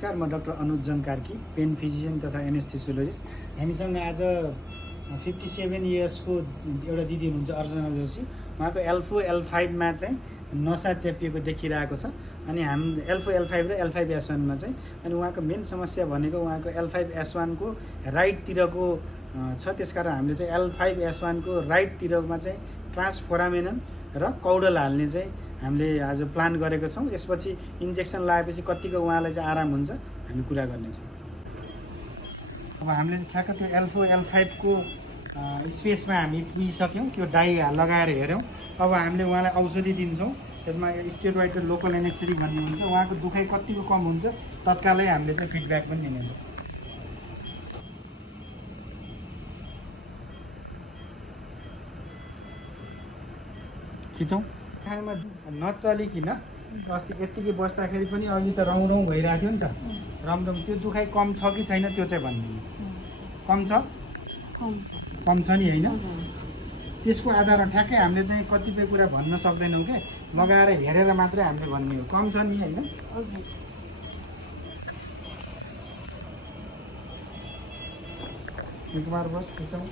नमस्कार, म डाक्टर अनुज जन कार्की, पेन फिजिशियन तथा एनेस्थेसियोलोजिस्ट। हामीसँग आज 57 इयर्सको एउटा दिदी हुनुहुन्छ अर्चना जोशी। उहाँको L4 L5 मा चाहिँ नसा चेपिएको देखिरहेको छ अनि हाम L4 L5 र L5S1 मा चाहिँ अनि उहाँको मेन समस्या भनेको उहाँको L5S1 को राइटतिरको छ। त्यसकारण हामीले चाहिँ L5S1 को राइटतिरमा चाहिँ ट्रान्सफोरामेनन र कौडल हाल्ने चाहिँ हामीले आज प्लान गरेको छौँ। यसपछि इन्जेक्सन लगाएपछि कतिको उहाँलाई चाहिँ आराम हुन्छ हामी कुरा गर्नेछौँ। अब हामीले चाहिँ ठ्याक्क त्यो L4 L5 को स्पेसमा हामी पुगिसक्यौँ। त्यो डाई लगाएर हेऱ्यौँ। अब हामीले उहाँलाई औषधि दिन्छौँ। त्यसमा स्टेरोइड र लोकल एनेस्थेटिक भन्ने हुन्छ। उहाँको दुखाइ कतिको कम हुन्छ तत्कालै हामीले चाहिँ फिडब्याक पनि दिनेछौँ। खिचौँ खाएमा नचलिकन अस्ति यत्तिकै बस्दाखेरि पनि अहिले त रौँ रौँ भइरहेको थियो नि त। रमरम त्यो दुखाइ कम छ कि छैन त्यो चाहिँ भन्नु। कम छ? कम छ नि होइन? त्यसको आधारमा ठ्याक्कै हामीले चाहिँ कतिपय कुरा भन्न सक्दैनौँ क्या, लगाएर हेरेर मात्रै हामीले भन्ने हो। कम छ नि होइन? एक बार बस खिचौँ।